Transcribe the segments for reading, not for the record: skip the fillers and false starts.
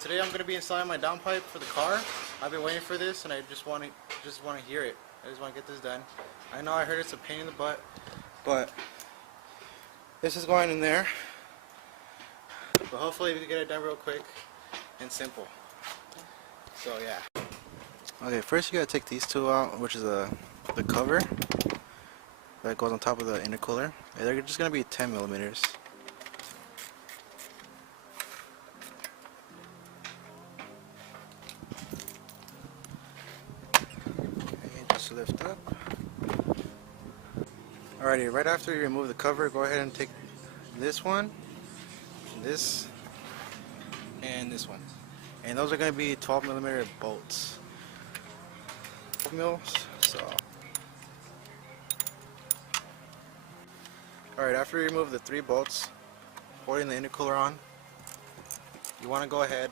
today I'm going to be installing my downpipe for the car. I've been waiting for this, and I just want to hear it. I just want to get this done. I know I heard it's a pain in the butt, but this is going in there. But hopefully we can get it done real quick and simple. So yeah. Okay, first you gotta take these two out, which is the cover that goes on top of the intercooler. And they're just gonna be 10 millimeters. Just lift up. Alrighty, right after you remove the cover, go ahead and take this one, this, and this one. And those are going to be 12 millimeter bolts. 12 mils, so. Alright, after you remove the 3 bolts holding the intercooler on, you want to go ahead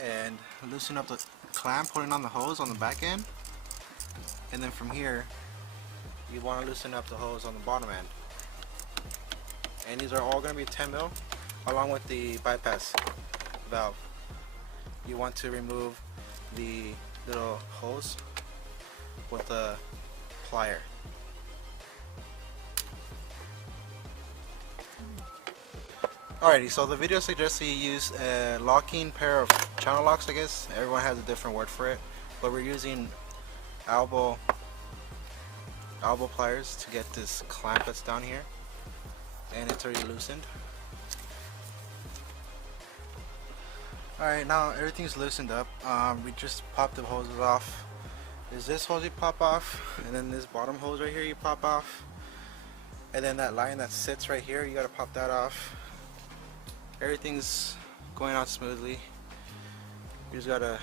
and loosen up the clamp holding on the hose on the back end, and then from here you want to loosen up the hose on the bottom end. And these are all going to be 10 mil along with the bypass valve. You want to remove the little hose with a plier. Alrighty, so the video suggests you use a locking pair of channel locks, I guess. Everyone has a different word for it, but we're using elbow pliers to get this clamp that's down here, and it's already loosened. Alright, now everything's loosened up. We just popped the hoses off. There's this hose you pop off, and then this bottom hose right here you pop off, and then that line that sits right here, you gotta pop that off. Everything's going on smoothly. You just gotta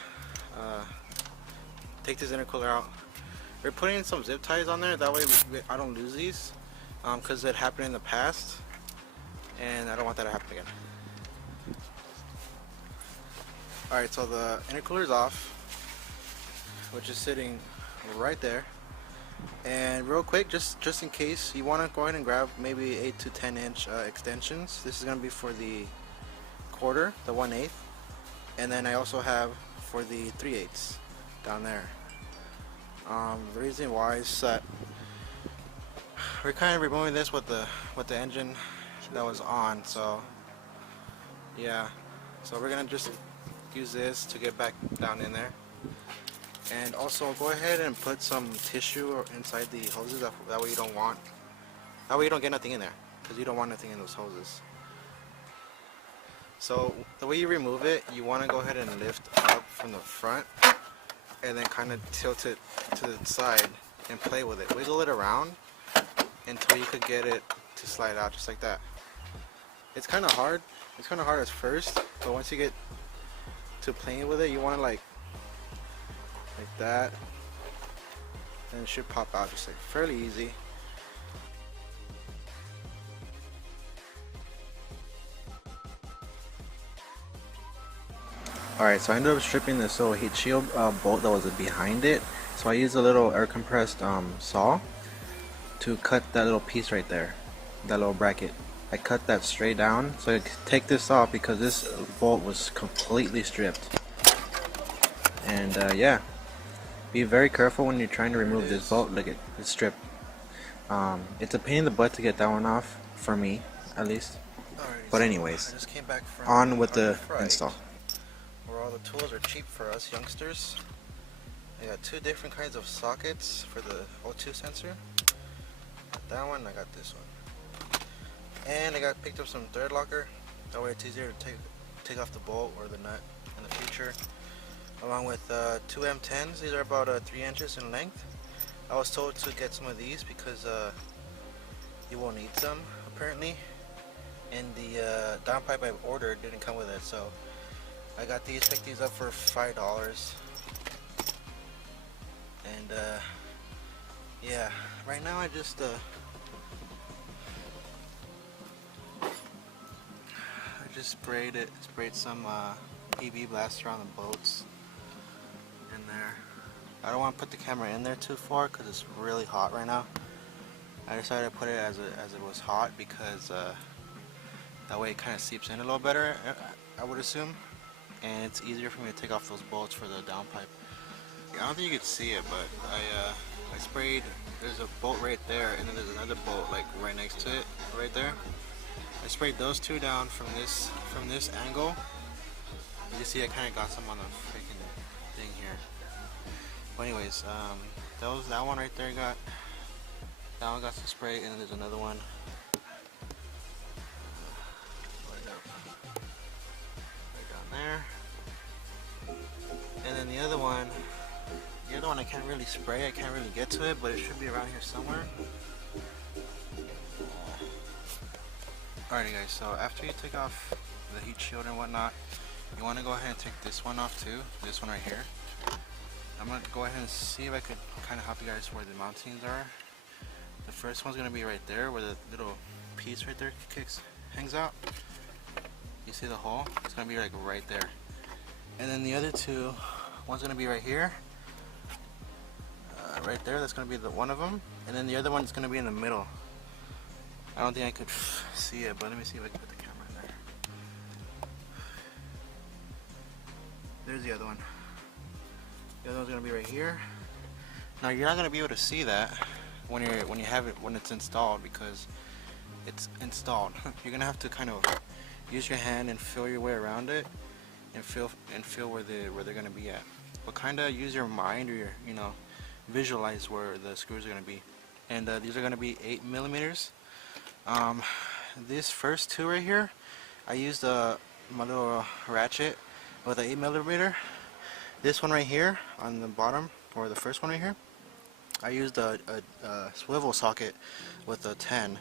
take this intercooler out. We're putting in some zip ties on there, that way I don't lose these, because it happened in the past and I don't want that to happen again. Alright, so the intercooler's off, which is sitting right there. And real quick, just in case, you want to go ahead and grab maybe 8 to 10 inch extensions. This is going to be for the quarter, the 1/8, and then I also have for the 3/8 down there. The reason why is that we're kind of removing this with the engine that was on, so yeah, so we're gonna just use this to get back down in there. And also go ahead and put some tissue inside the hoses, that way you don't get nothing in there, because you don't want nothing in those hoses. So the way you remove it, you want to go ahead and lift up from the front and then kind of tilt it to the side and play with it. Wiggle it around until you could get it to slide out just like that. It's kind of hard. It's kind of hard at first, but once you get to playing with it, you want to like that, and it should pop out just like fairly easy. Alright, so I ended up stripping this little heat shield bolt that was behind it. So I used a little air compressed saw to cut that little piece right there, that little bracket. I cut that straight down so I could take this off because this bolt was completely stripped. And yeah, be very careful when you're trying to remove this bolt. Look, it's stripped. It's a pain in the butt to get that one off, for me at least. But anyways, on with the install. Where all the tools are cheap for us youngsters. I got 2 different kinds of sockets for the O2 sensor. Got that one, I got this one. And I picked up some thread locker. That way it's easier to take off the bolt or the nut in the future. Along with 2 M10s. These are about 3 inches in length. I was told to get some of these because you will need some apparently. And the downpipe I ordered didn't come with it, so I got these. Picked these up for $5. And yeah, right now I just sprayed some EV blaster on the bolts in there. I don't want to put the camera in there too far because it's really hot right now. I decided to put it as it was hot because That way it kind of seeps in a little better, I would assume. And it's easier for me to take off those bolts for the downpipe. I don't think you could see it, but I sprayed, there's a bolt right there, and then there's another bolt like right next to it, right there. I sprayed those two down from this angle. You see I kind of got some on the freaking thing here. But anyways, that one right there got, that one got some spray, and then there's another one. Right down there. And then the other one I can't really spray, I can't really get to it, but it should be around here somewhere. Alrighty guys, so after you take off the heat shield and whatnot, you want to go ahead and take this one off too, this one right here. I'm going to go ahead and see if I could kind of help you guys where the mountings are. The first one's going to be right there where the little piece right there hangs out. You see the hole? It's going to be like right there. And then the other two, one's going to be right here. Right there, that's going to be the one of them. And then the other one's going to be in the middle. I don't think I could see it, but let me see if I can put the camera in there. There's the other one. The other one's gonna be right here. Now you're not gonna be able to see that when it's installed, because it's installed. You're gonna have to kind of use your hand and feel your way around it, and feel where they're gonna be at. But kind of use your mind, or visualize where the screws are gonna be. And these are gonna be 8 millimeters. These first two right here, I used my little ratchet with an 8 millimeter. This one right here on the bottom, or the first one right here, I used a swivel socket with a 10.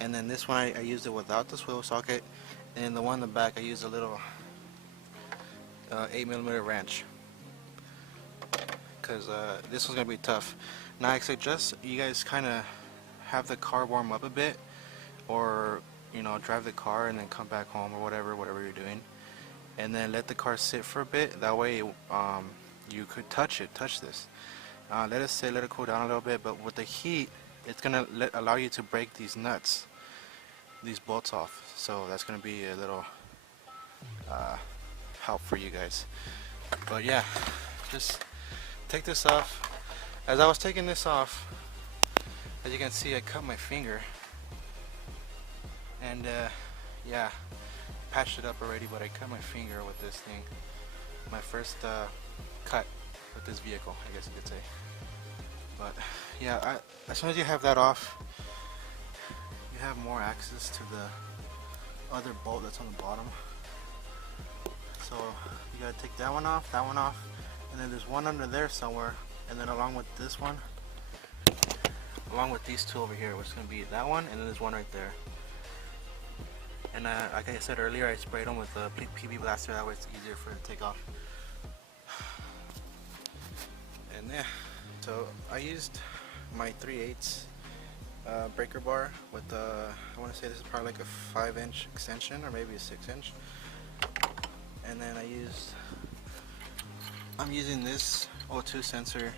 And then this one I used it without the swivel socket. And the one in the back I used a little 8 millimeter wrench, because this one's gonna be tough. Now I suggest you guys kind of have the car warm up a bit, or drive the car and then come back home, or whatever you're doing, and then let the car sit for a bit. That way you could touch this. Let it sit, let it cool down a little bit, but with the heat it's gonna allow you to break these nuts, these bolts off. So that's gonna be a little help for you guys. But yeah, just take this off. As I was taking this off, as you can see, I cut my finger, and yeah, patched it up already, but I cut my finger with this thing. My first cut with this vehicle, I guess you could say. But yeah, as soon as you have that off, you have more access to the other bolt that's on the bottom. So you gotta take that one off, and then there's one under there somewhere, and then along with this one, along with these two over here, which is gonna be that one, and then there's one right there. And like I said earlier, I sprayed them with a PB blaster, that way it's easier for it to take off. And yeah, so I used my 3/8 breaker bar with I want to say this is probably like a 5-inch extension, or maybe a 6-inch. And then I'm using this O2 sensor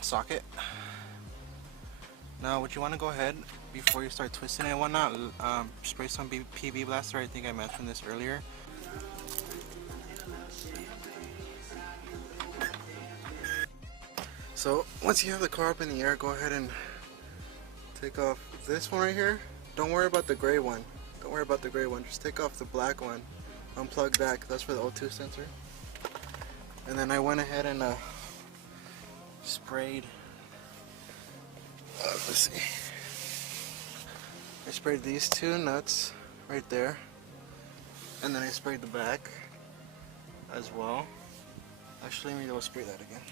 socket. Now what you want to go ahead, before you start twisting it and whatnot, spray some PB blaster. I think I mentioned this earlier. So once you have the car up in the air, go ahead and take off this one right here. Don't worry about the gray one. Just take off the black one. Unplug that, 'cause that's for the O2 sensor. And then I went ahead and sprayed. Let's see. I sprayed these two nuts right there, and then I sprayed the back as well. Actually, let me go spray that again.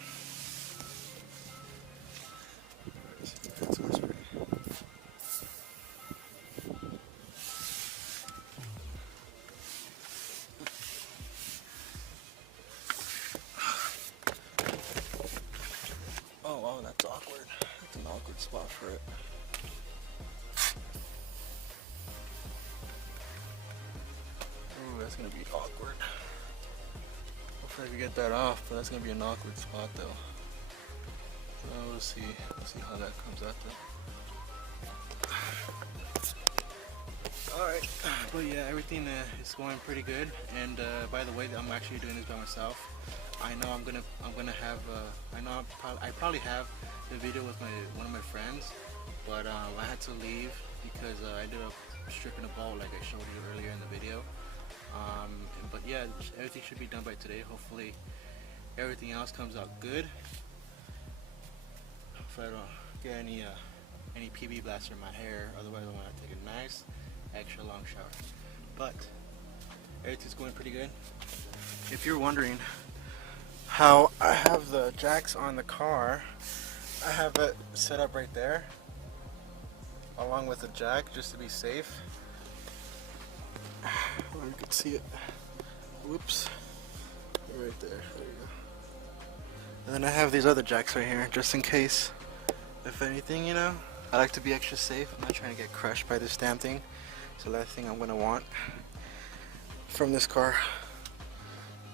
Let's go spray. Oh wow, that's awkward. That's an awkward spot for it. Ooh, that's gonna be awkward. Hopefully I can get that off, but that's gonna be an awkward spot though. So we'll see how that comes out though. Alright, but yeah, everything is going pretty good. And by the way, I'm actually doing this by myself. I know I'm gonna have I probably have the video with one of my friends, but I had to leave because I ended up stripping a bolt like I showed you earlier in the video. But yeah, everything should be done by today. Hopefully, everything else comes out good. If I don't get any PB blaster in my hair, otherwise I'm gonna take a nice extra long shower. But everything's going pretty good. If you're wondering how I have the jacks on the car, I have it set up right there along with the jack just to be safe. Oh, you can see it. Whoops. Right there. There you go. And then I have these other jacks right here just in case, if anything, you know. I like to be extra safe. I'm not trying to get crushed by this damn thing. It's the last thing I'm gonna want from this car.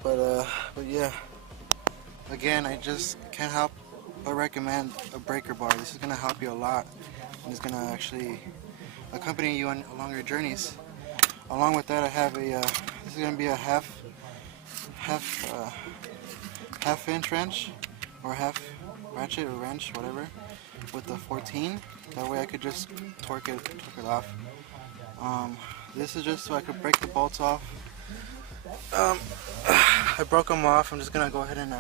But yeah. Again, I just can't help but recommend a breaker bar. This is gonna help you a lot, and it's gonna actually accompany you along your journeys. Along with that, I have a. This is gonna be a half inch wrench, or half ratchet or wrench, whatever, with the 14. That way I could just torque it off. This is just so I could break the bolts off. I broke them off. I'm just gonna go ahead and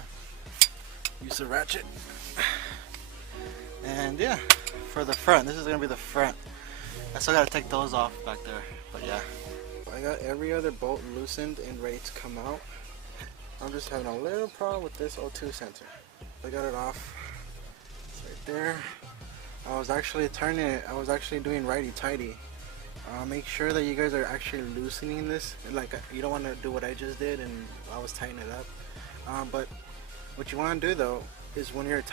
use the ratchet. And yeah, for the front, this is gonna be the front. I still gotta take those off back there, but yeah. I got every other bolt loosened and ready to come out. I'm just having a little problem with this O2 sensor. I got it off. It's right there. I was actually turning it. I was actually doing righty-tighty. Make sure that you guys are actually loosening this. Like, you don't want to do what I just did and I was tightening it up. But what you want to do though is when you're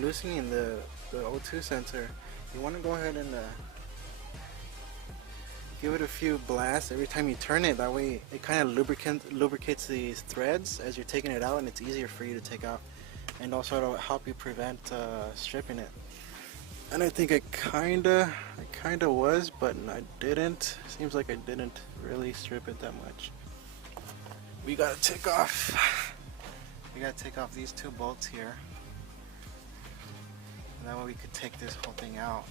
loosening the O2 sensor, you want to go ahead and give it a few blasts every time you turn it. That way it kind of lubricates these threads as you're taking it out, and it's easier for you to take out, and also it'll help you prevent stripping it. And I think I kinda was, but I didn't. Seems like I didn't really strip it that much. We gotta take off these two bolts here, and that way we could take this whole thing out.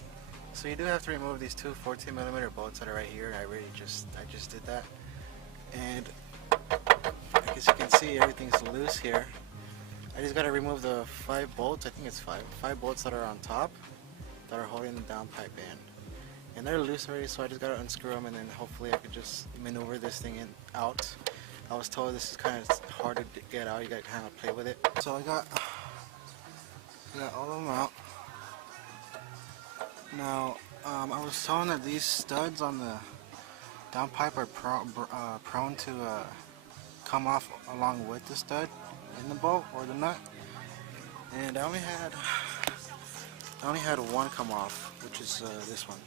So you do have to remove these two 14mm bolts that are right here. I just did that, and I guess you can see everything's loose here. I just gotta remove the 5 bolts. I think it's 5 bolts that are on top that are holding the downpipe in, and they're loose already. So I just gotta unscrew them, and then hopefully I could just maneuver this thing out. I was told this is kind of hard to get out. You gotta kind of play with it. So I got all of them out. Now, I was told that these studs on the downpipe are prone to come off along with the stud in the bolt or the nut, and I only had one come off, which is this one.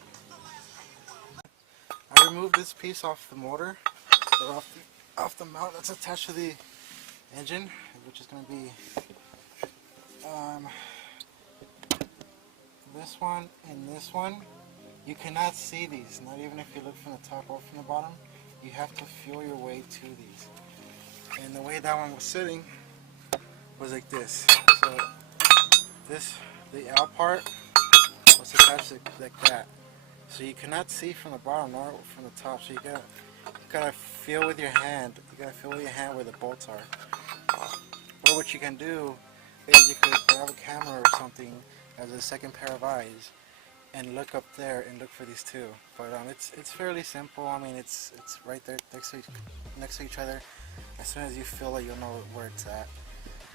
I removed this piece off the motor, or off the mount that's attached to the engine, which is going to be this one and this one. You cannot see these, not even if you look from the top or from the bottom. You have to feel your way to these. And the way that one was sitting was like this. So the out part was attached like that. So you cannot see from the bottom nor from the top. So you gotta feel with your hand. You gotta feel with your hand where the bolts are. Or what you can do is you could grab a camera or something as a second pair of eyes and look up there and look for these two. But it's fairly simple. I mean, it's right there next to each other. As soon as you feel it, you'll know where it's at.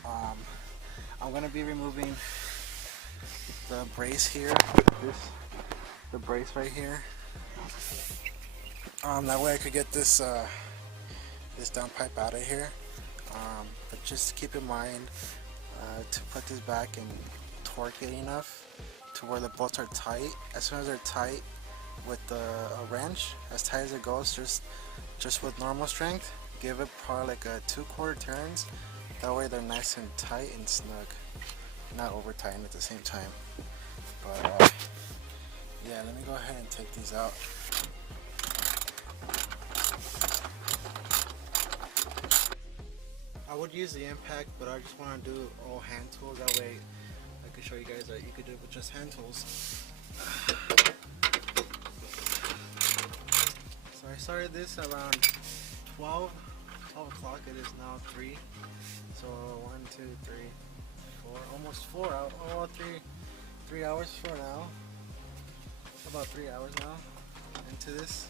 I'm gonna be removing the brace here, the brace right here. That way I could get this downpipe out of here. But just keep in mind to put this back and torque it enough to where the bolts are tight. As soon as they're tight with a wrench, as tight as it goes, just with normal strength, give it probably like a 2/4 turns. That way they're nice and tight and snug, not over tight at the same time. But yeah, let me go ahead and take these out. would use the impact, but I just want to do all hand tools. That way I could show you guys that you could do it with just hand tools. So I started this around 12 o'clock. It is now 3. So 1, 2, 3, 4, almost 4 hours. Oh, 3 hours for now. About 3 hours now into this.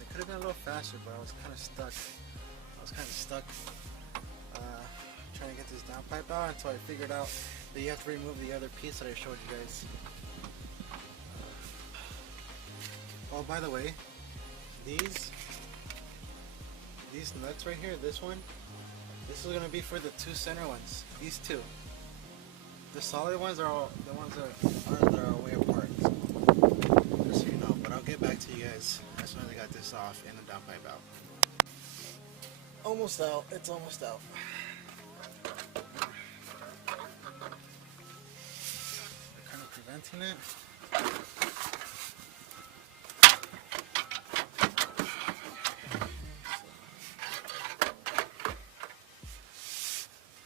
It could have been a little faster, but I was kind of stuck. Trying to get this downpipe out until I figured out that you have to remove the other piece that I showed you guys. Oh, by the way, these nuts right here, this is gonna be for the 2 center ones. These 2. The solid ones are all the ones that are way apart. So, just so you know. But I'll get back to you guys as soon as I got this off and the downpipe out. Almost out. It's almost out. Kind of preventing it.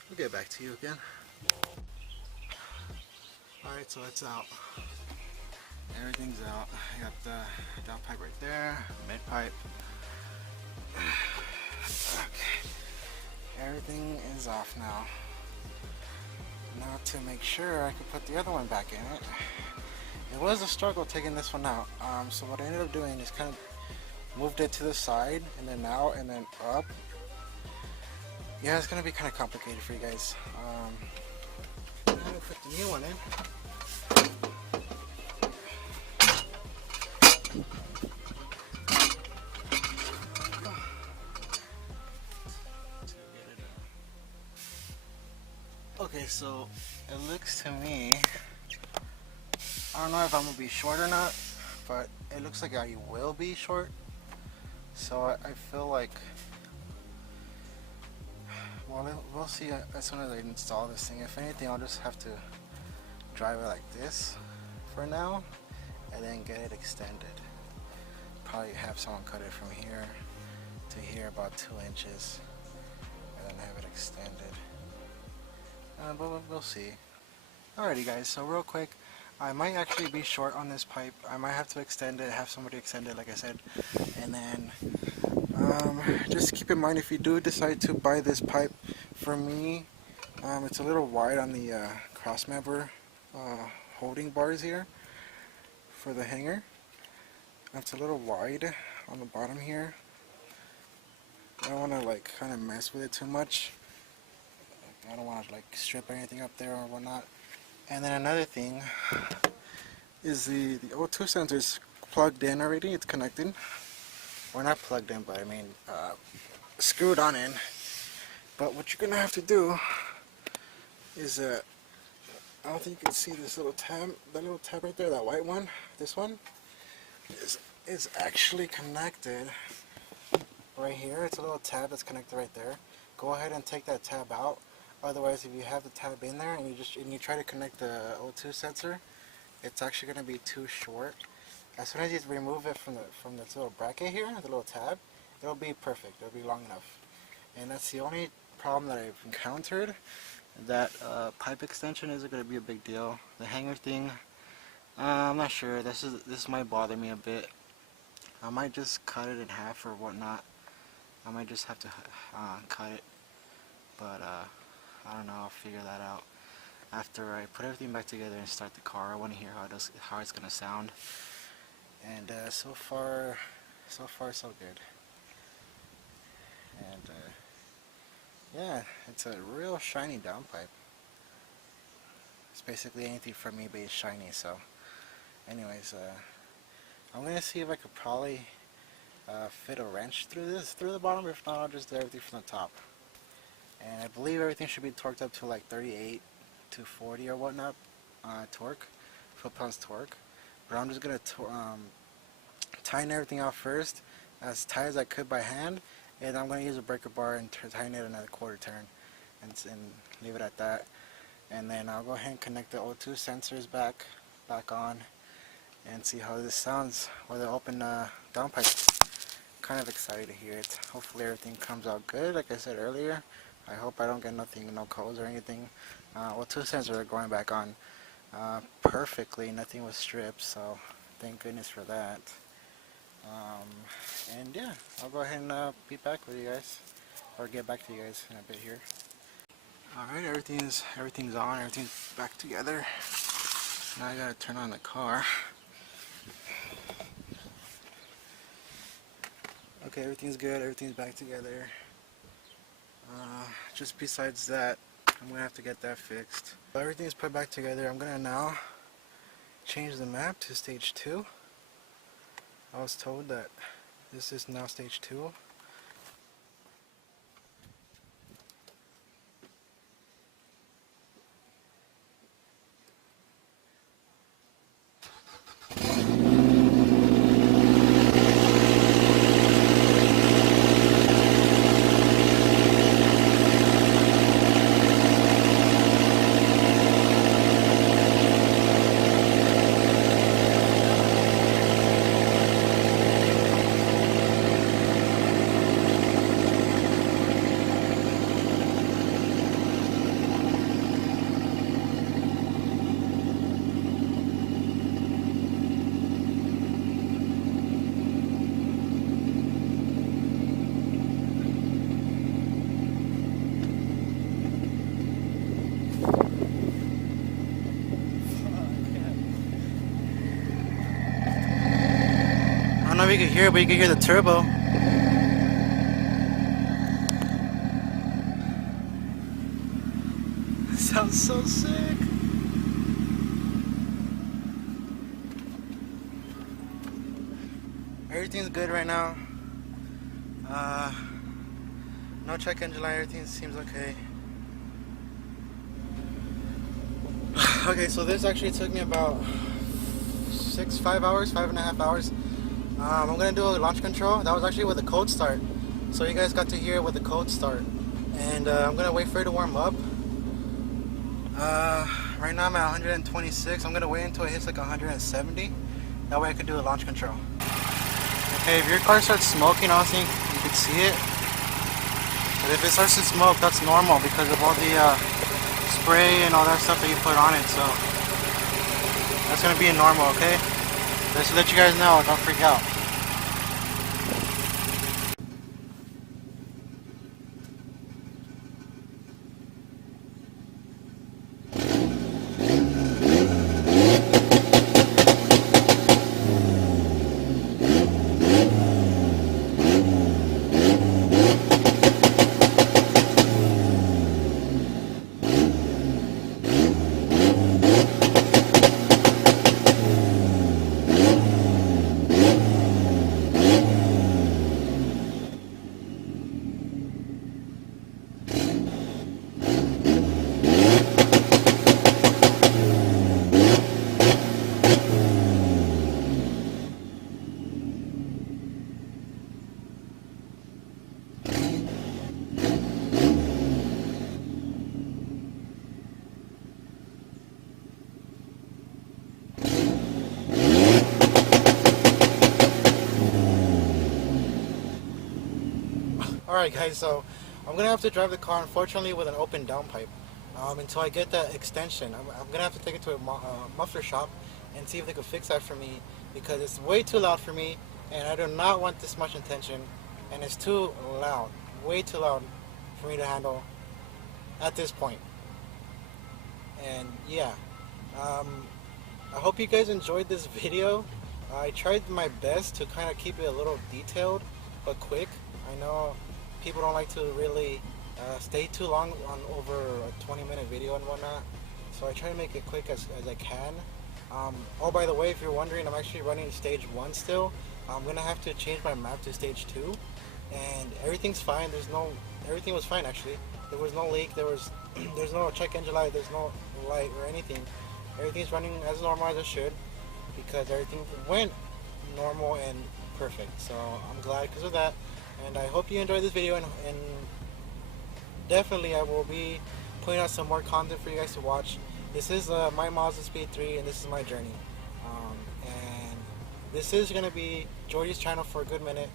We'll get back to you again. Alright, so it's out. Everything's out. I got the downpipe right there, mid pipe. Okay. Everything is off now. Now to make sure I could put the other one back in it. It was a struggle taking this one out. So what I ended up doing is kind of moved it to the side and then out and then up. Yeah, it's gonna be kind of complicated for you guys. I'm gonna put the new one in. Okay, so it looks to me, I don't know if I'm gonna be short or not, but it looks like I will be short. So I feel like, well, we'll see as soon as I install this thing. If anything, I'll just have to drive it like this for now and then get it extended. Probably have someone cut it from here to here, about 2 inches, and then have it extended. But we'll see. Alrighty guys, so real quick, I might actually be short on this pipe. I might have to extend it, have somebody extend it like I said. And then just keep in mind, if you do decide to buy this pipe, for me, it's a little wide on the cross member holding bars here for the hanger. It's a little wide on the bottom here. I don't want to like kind of mess with it too much. I don't want to like strip anything up there or whatnot. And then another thing is the O2 sensor is plugged in already. It's connected. Or not plugged in, but I mean screwed on in. But what you're gonna have to do is I don't think you can see this little tab, that little tab right there, that white one. This one is actually connected right here. It's a little tab that's connected right there. Go ahead and take that tab out. Otherwise, if you have the tab in there and you try to connect the O2 sensor, it's actually going to be too short. As soon as you remove it from this little bracket here, the little tab, it'll be perfect. It'll be long enough. And that's the only problem that I've encountered. That pipe extension isn't going to be a big deal. The hanger thing, I'm not sure. This might bother me a bit. I might just cut it in half or whatnot. I might just have to cut it. But I don't know, I'll figure that out after I put everything back together and start the car. I want to hear how it's gonna sound. And so far so good. And yeah, it's a real shiny downpipe. It's basically anything from me, but it's shiny. So anyways, I'm gonna see if I could probably fit a wrench through the bottom. If not, I'll just do everything from the top. And I believe everything should be torqued up to like 38 to 40 or whatnot torque, foot-pounds torque. But I'm just gonna tighten everything out first, as tight as I could by hand, and I'm gonna use a breaker bar and tighten it another quarter turn, and leave it at that. And then I'll go ahead and connect the O2 sensors back on, and see how this sounds with the open downpipe. kind of excited to hear it. Hopefully everything comes out good. Like I said earlier, I hope I don't get nothing, no codes or anything. Well, two sensors are going back on perfectly. Nothing was stripped, so thank goodness for that. And yeah, I'll go ahead and be back with you guys, or get back to you guys in a bit here. Alright, everything's on, everything's back together. Now I gotta turn on the car. Okay, everything's good, everything's back together. Just besides that, I'm gonna have to get that fixed. But everything's put back together. I'm gonna now change the map to stage 2. I was told that this is now stage 2. I don't know if you can hear it, but you can hear the turbo. It sounds so sick. Everything's good right now. No check engine light, everything seems okay. Okay, so this actually took me about 5 hours, 5.5 hours. I'm gonna do a launch control. That was actually with a cold start, so you guys got to hear it with the cold start. And I'm gonna wait for it to warm up. Right now I'm at 126. I'm gonna wait until it hits like 170. That way I can do a launch control. Okay, if your car starts smoking, I don't think you can see it. But if it starts to smoke, that's normal because of all the spray and all that stuff that you put on it. So that's gonna be normal, okay? Just to let you guys know, don't freak out. Alright guys, so I'm going to have to drive the car unfortunately with an open downpipe until I get that extension. I'm going to have to take it to a muffler shop and see if they can fix that for me, because it's way too loud for me and I do not want this much attention, and it's too loud, way too loud for me to handle at this point. And yeah, I hope you guys enjoyed this video. I tried my best to kind of keep it a little detailed but quick. I know people don't like to really stay too long on over a 20-minute video and whatnot, so I try to make it quick as I can. Oh, by the way, if you're wondering, I'm actually running stage 1 still. I'm gonna have to change my map to stage 2, and everything's fine. Everything was fine actually. There was no leak. There's no check engine light. There's no light or anything. Everything's running as normal as it should, because everything went normal and perfect. So I'm glad because of that. And I hope you enjoyed this video, and definitely I will be putting out some more content for you guys to watch. This is my Mazda Speed 3, and this is my journey. And this is going to be Jordy's channel for a good minute,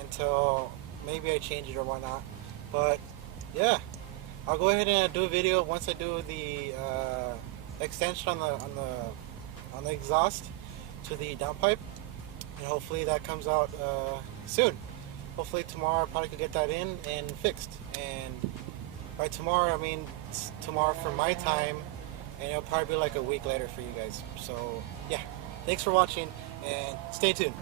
until maybe I change it or whatnot. But yeah, I'll go ahead and do a video once I do the extension on the exhaust to the downpipe, and hopefully that comes out soon. Hopefully tomorrow I probably could get that in and fixed. And by tomorrow, I mean tomorrow for my time, and it'll probably be like a week later for you guys. So yeah, thanks for watching and stay tuned.